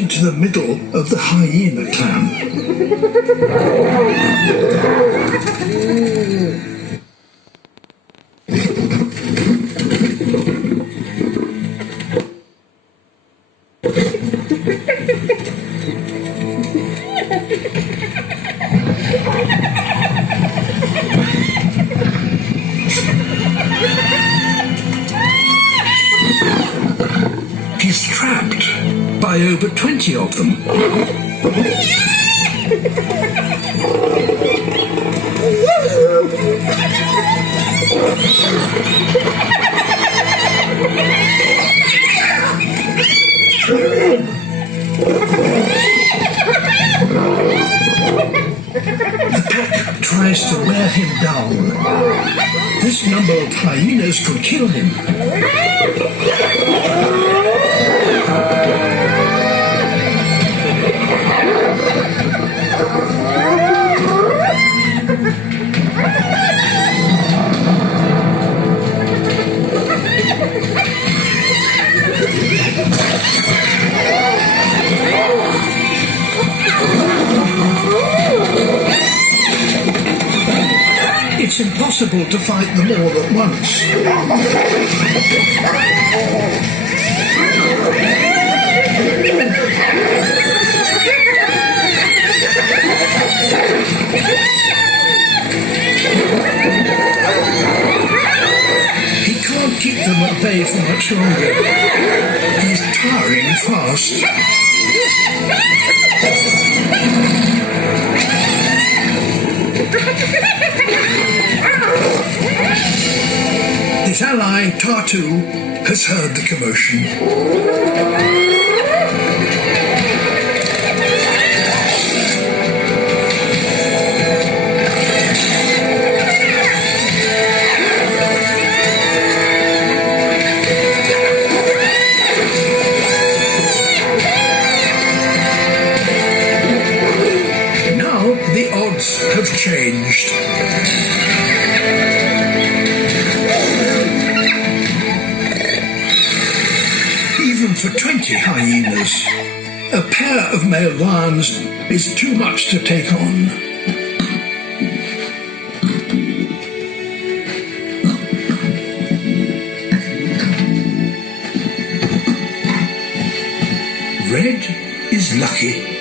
into the middle of the hyena clan. He's trapped by over 20 of them. The pack tries to wear him down. This number of hyenas could kill him. It's impossible to fight them all at once. He can't keep them at bay for much longer. He's tiring fast. His ally, Tartu, has heard the commotion. Now the odds have changed. Even for 20 hyenas, a pair of male lions is too much to take on. Red is lucky.